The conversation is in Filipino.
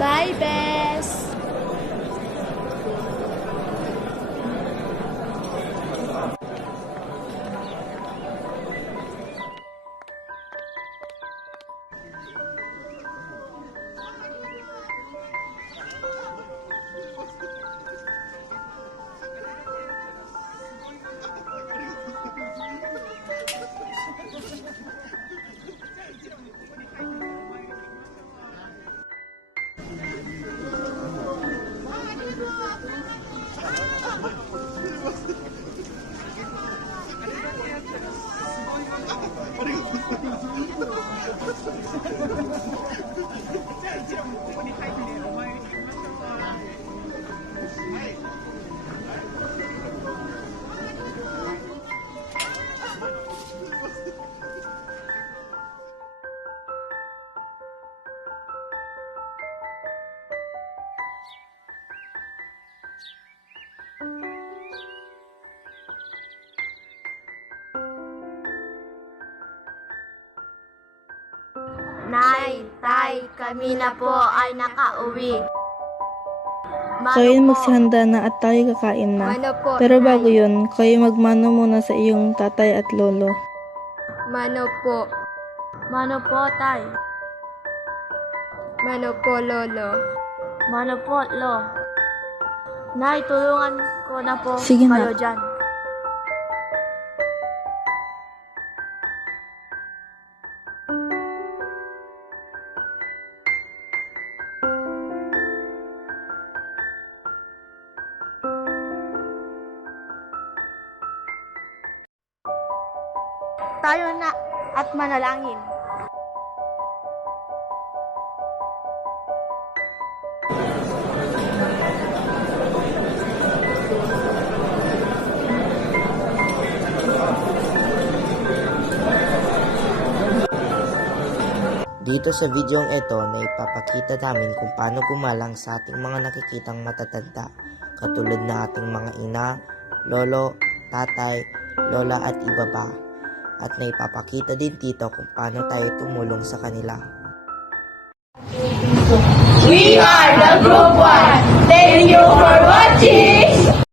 Bye, Bes! Nay, Tay, kami na po ay nakauwi. Kayo magsihanda na at tayo kakain na. Mano po, Pero Nay. bago yun, kayo magmano muna sa iyong tatay at lolo. Mano po. Mano po, Tay. Mano po, Lolo. Mano po, Lo. Nay, tulungan ko na po Sige na. kayo dyan. Tayo na at manalangin. Dito sa videong ito na ipapakita namin kung paano gumalang sa ating mga nakikitang matatanda katulad na ating mga ina, lolo, tatay, lola at iba pa. At na ipapakita din dito kung paano tayo tumulong sa kanila. We are the Group 1. Thank you for watching!